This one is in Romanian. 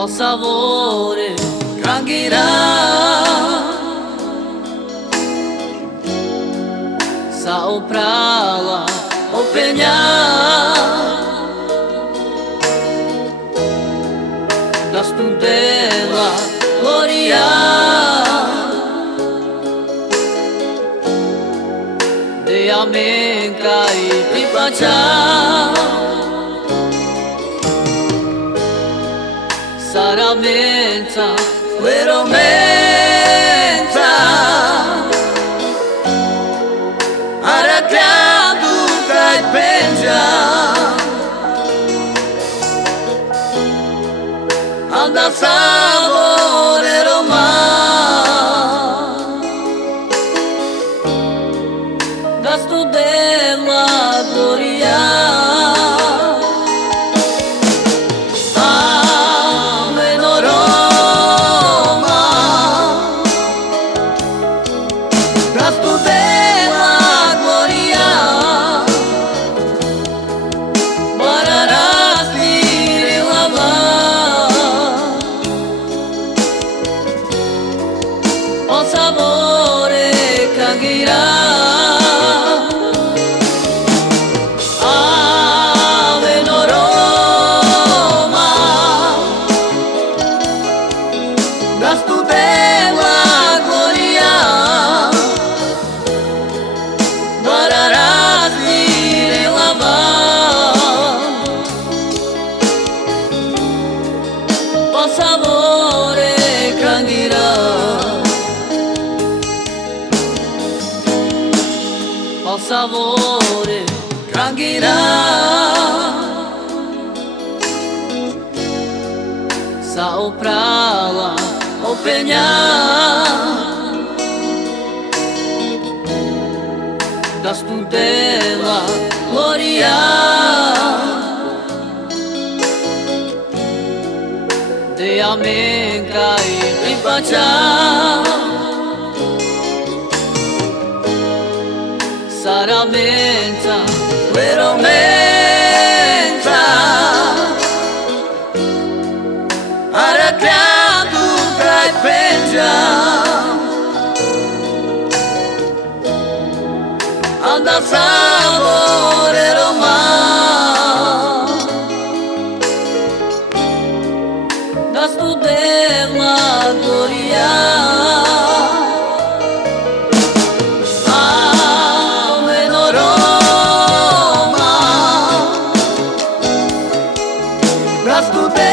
ao sapore tranquirá sao prala o penhar da studela gloria de amenca e pripachá saramenta veramente arracando cai penja anda sabore roma da studela gloria o sapore cangirà ave no Roma da studela gloria bararás dire lava o sapore cangirà o sapore tranquirá sao prala o penhar da studela gloria de amenca e pripachá saramenta veramente arracando cai penja anda sabore roma da studela gloria da studela